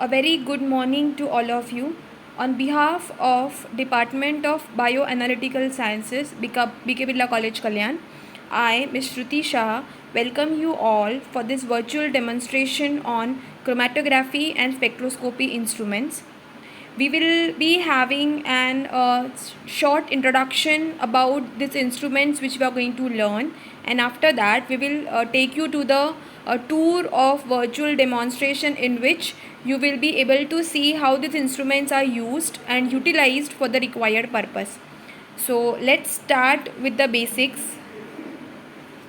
A very good morning to all of you. On behalf of Department of Bioanalytical Sciences, BK Birla College Kalyan, I, Ms. Shruti Shah, welcome you all for this virtual demonstration on chromatography and spectroscopy instruments. We will be having an short introduction about these instruments which we are going to learn, and after that we will take you to the tour of virtual demonstration in which you will be able to see how these instruments are used and utilized for the required purpose. So let's start with the basics.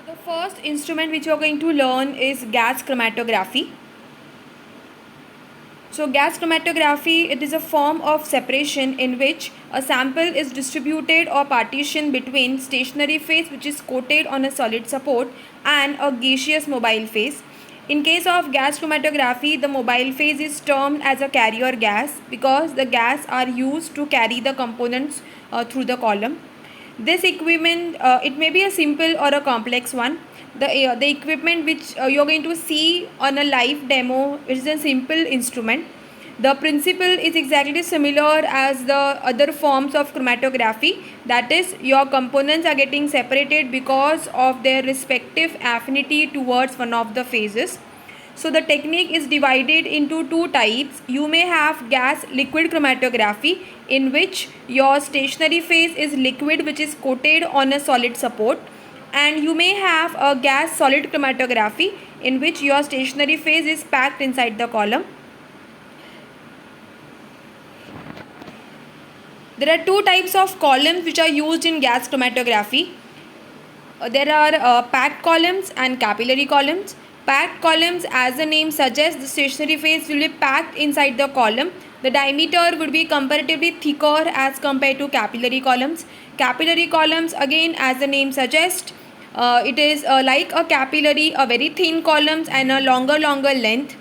So the first instrument which you are going to learn is gas chromatography. So gas chromatography, it is a form of separation in which a sample is distributed or partitioned between stationary phase which is coated on a solid support and a gaseous mobile phase. In case of gas chromatography, the mobile phase is termed as a carrier gas because the gas are used to carry the components through the column. This equipment, it may be a simple or a complex one. The equipment which you're going to see on a live demo is a simple instrument. The principle is exactly similar as the other forms of chromatography. That is, your components are getting separated because of their respective affinity towards one of the phases. So the technique is divided into two types. You may have gas liquid chromatography in which your stationary phase is liquid which is coated on a solid support, and you may have a gas solid chromatography in which your stationary phase is packed inside the column. There are two types of columns which are used in gas chromatography. There are packed columns and capillary columns. Packed columns, as the name suggests, the stationary phase will be packed inside the column. The diameter would be comparatively thicker as compared to capillary columns. Capillary columns, again, as the name suggests, it is like a capillary, a very thin columns and a longer length.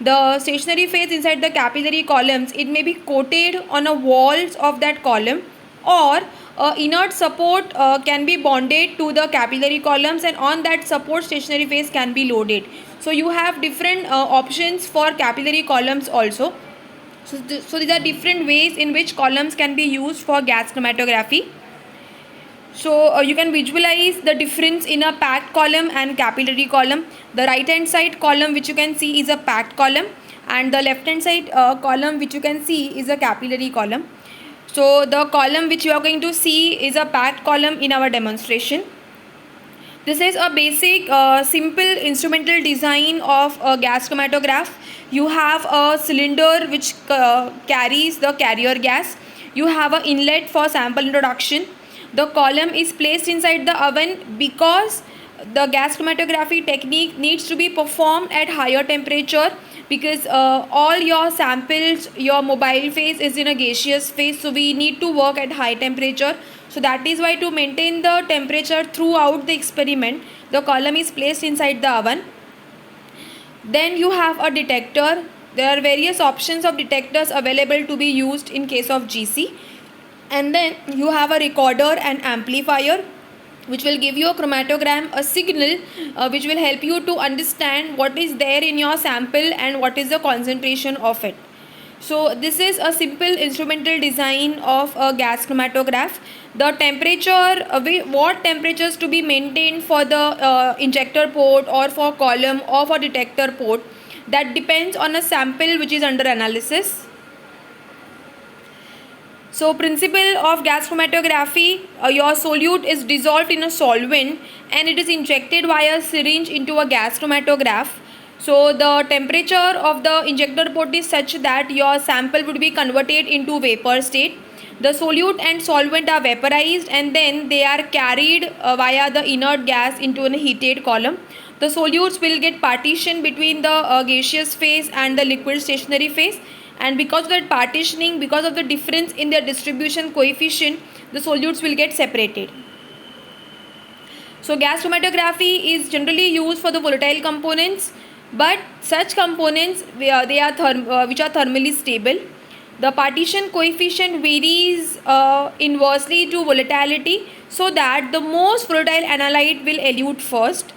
The stationary phase inside the capillary columns, it may be coated on the walls of that column, or inert support can be bonded to the capillary columns, and on that support stationary phase can be loaded. So you have different options for capillary columns also. So these are different ways in which columns can be used for gas chromatography. So you can visualize the difference in a packed column and capillary column. The right hand side column which you can see is a packed column, and the left hand side column which you can see is a capillary column. So the column which you are going to see is a packed column in our demonstration. This is a basic simple instrumental design of a gas chromatograph. You have a cylinder which carries the carrier gas. You have an inlet for sample introduction. The column is placed inside the oven because the gas chromatography technique needs to be performed at higher temperature, because all your samples, your mobile phase is in a gaseous phase, so we need to work at high temperature. So that is why, to maintain the temperature throughout the experiment, the column is placed inside the oven. Then you have a detector. There are various options of detectors available to be used in case of GC. And then you have a recorder and amplifier which will give you a chromatogram, a signal which will help you to understand what is there in your sample and what is the concentration of it. So this is a simple instrumental design of a gas chromatograph. The temperature, what temperatures to be maintained for the injector port or for column or for detector port, that depends on a sample which is under analysis. So principle of gas chromatography, your solute is dissolved in a solvent and it is injected via syringe into a gas chromatograph. So the temperature of the injector port is such that your sample would be converted into vapor state. The solute and solvent are vaporized and then they are carried via the inert gas into a heated column. The solutes will get partitioned between the gaseous phase and the liquid stationary phase, and because of that partitioning, because of the difference in their distribution coefficient, the solutes will get separated. So gas chromatography is generally used for the volatile components, but such components which are thermally stable. The partition coefficient varies inversely to volatility, so that the most volatile analyte will elute first.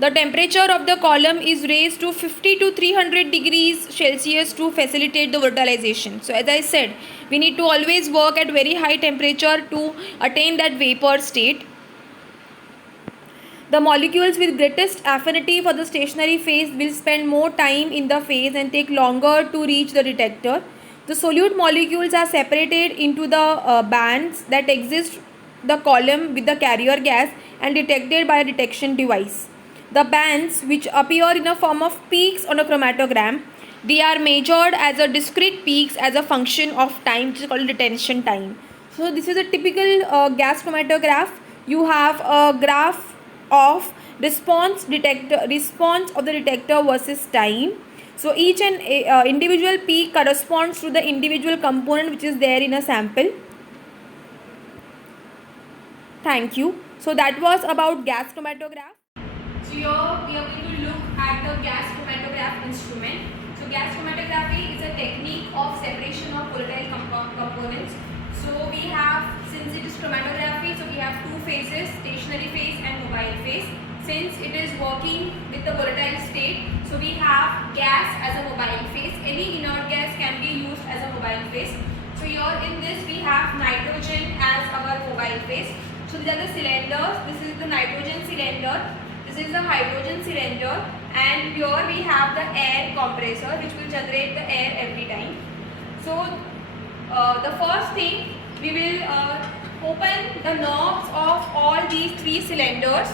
The temperature of the column is raised to 50 to 300 degrees Celsius to facilitate the volatilization. So as I said, we need to always work at very high temperature to attain that vapor state. The molecules with greatest affinity for the stationary phase will spend more time in the phase and take longer to reach the detector. The solute molecules are separated into the bands that exist the column with the carrier gas and detected by a detection device. The bands, which appear in a form of peaks on a chromatogram, they are measured as a discrete peaks as a function of time, which is called detention time. So this is a typical gas chromatograph. You have a graph of response of the detector versus time. So each and individual peak corresponds to the individual component which is there in a sample. Thank you. So that was about gas chromatograph. So here we are going to look at the gas chromatograph instrument. So gas chromatography is a technique of separation of volatile components. So we have, since it is chromatography, so we have two phases, stationary phase and mobile phase. Since it is working with the volatile state, so we have gas as a mobile phase. Any inert gas can be used as a mobile phase. So here in this we have nitrogen as our mobile phase. So these are the cylinders. This is the nitrogen cylinder. This is the hydrogen cylinder, and here we have the air compressor which will generate the air every time. So the first thing, we will open the knobs of all these three cylinders,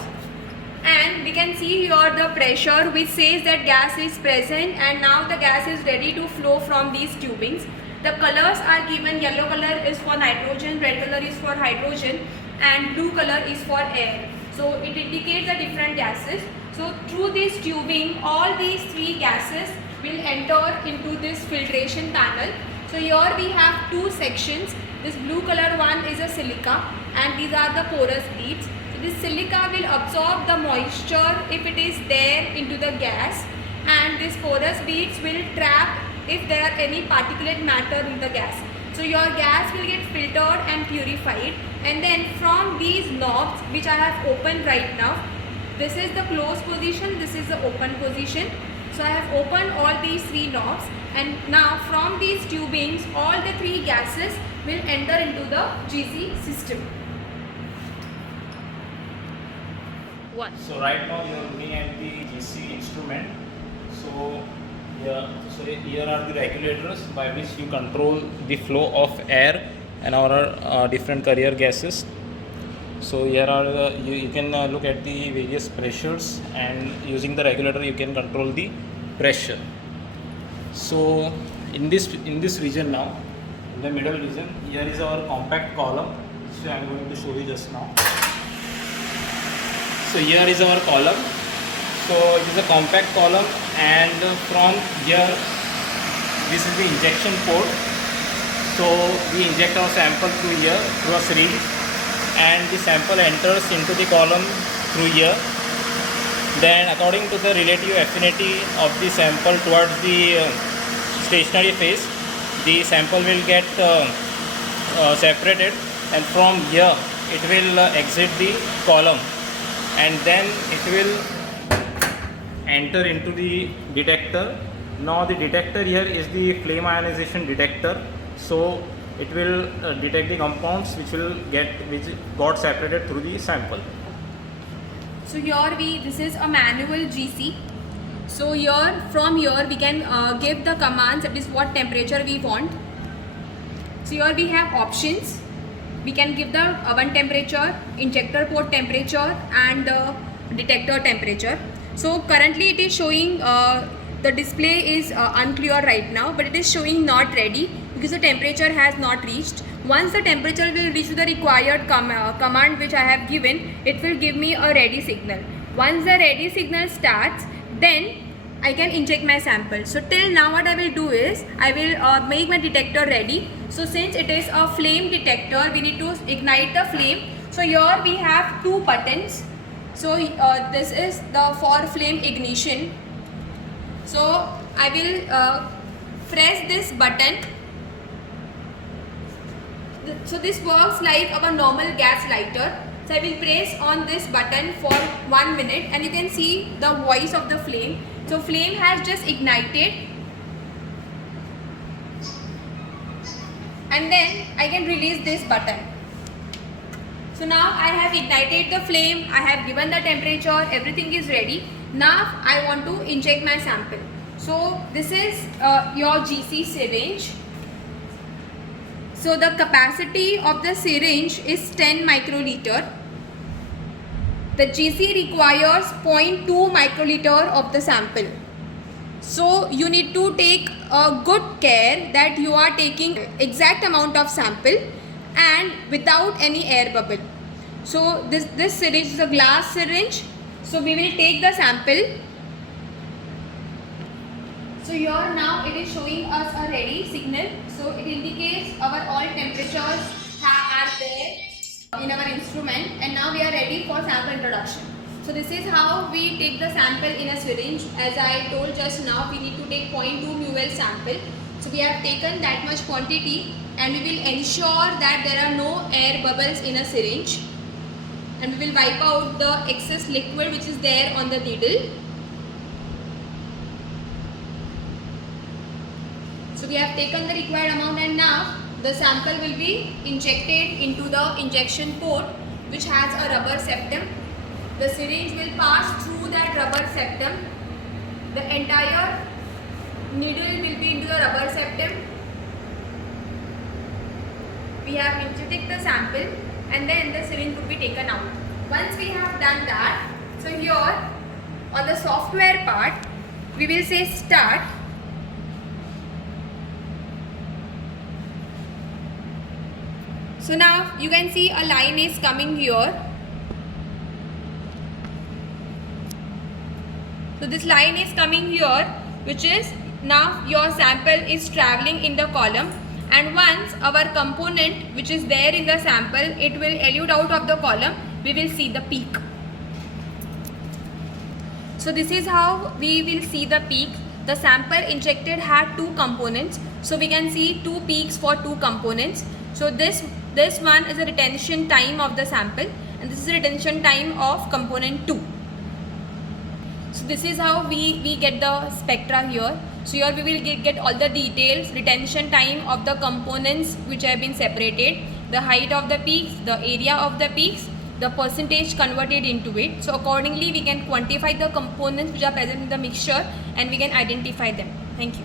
and we can see here the pressure which says that gas is present, and now the gas is ready to flow from these tubings. The colors are given. Yellow color is for nitrogen, red color is for hydrogen, and blue color is for air. So it indicates the different gases. So through this tubing, all these three gases will enter into this filtration panel. So here we have two sections. This blue color one is a silica, and these are the porous beads. So this silica will absorb the moisture if it is there into the gas, and this porous beads will trap if there are any particulate matter in the gas. So your gas will get filtered and purified, and then from these knobs which I have opened right now, this is the closed position, this is the open position. So I have opened all these three knobs, and now from these tubings all the three gases will enter into the GC system. What? So right now you are looking at the GC instrument. So here are the regulators by which you control the flow of air and our different carrier gases. So here are you can look at the various pressures, and using the regulator you can control the pressure. So in this region now, in the middle region, here is our compact column, which I am going to show you just now. So here is our column. So it is a compact column, and from here this is the injection port. So we inject our sample through here through a syringe, and the sample enters into the column through here. Then according to the relative affinity of the sample towards the stationary phase, the sample will get separated, and from here it will exit the column, and then it will enter into the detector. Now the detector here is the flame ionization detector. So it will detect the compounds which got separated through the sample. So here this is a manual GC. So from here we can give the commands, that is what temperature we want. So here we have options. We can give the oven temperature, injector port temperature, and the detector temperature. So currently it is showing, the display is unclear right now, but it is showing not ready because the temperature has not reached. Once the temperature will reach to the required command which I have given, it will give me a ready signal. Once the ready signal starts, then I can inject my sample. So till now what I will do is, I will make my detector ready. So since it is a flame detector, we need to ignite the flame. So here we have two buttons. So this is the for flame ignition. So I will press this button. So this works like our normal gas lighter. So I will press on this button for 1 minute and you can see the voice of the flame. So flame has just ignited and then I can release this button. So now I have ignited the flame, I have given the temperature, everything is ready. Now I want to inject my sample. So this is your GC syringe. So the capacity of the syringe is 10 microliter. The GC requires 0.2 microliter of the sample. So you need to take a good care that you are taking exact amount of sample and without any air bubble. So this syringe is a glass syringe. So we will take the sample. So here now it is showing us a ready signal. So it indicates our all temperatures are there in our instrument and now we are ready for sample introduction. So this is how we take the sample in a syringe. As I told just now, we need to take 0.2 ml sample. So we have taken that much quantity and we will ensure that there are no air bubbles in a syringe. And we will wipe out the excess liquid which is there on the needle. So we have taken the required amount and now the sample will be injected into the injection port which has a rubber septum. The syringe will pass through that rubber septum. The entire needle will be into the rubber septum. We have injected the sample and then the syringe will be taken out. Once we have done that, so here on the software part, we will say start. So now you can see a line is coming here. So this line is coming here, which is now your sample is traveling in the column, and once our component which is there in the sample, it will elute out of the column, we will see the peak. So this is how we will see the peak. The sample injected had two components, so we can see two peaks for two components. So this one is a retention time of the sample and this is a retention time of component 2. So this is how we get the spectra here. So here we will get all the details, retention time of the components which have been separated, the height of the peaks, the area of the peaks, the percentage converted into it. So accordingly we can quantify the components which are present in the mixture and we can identify them. Thank you.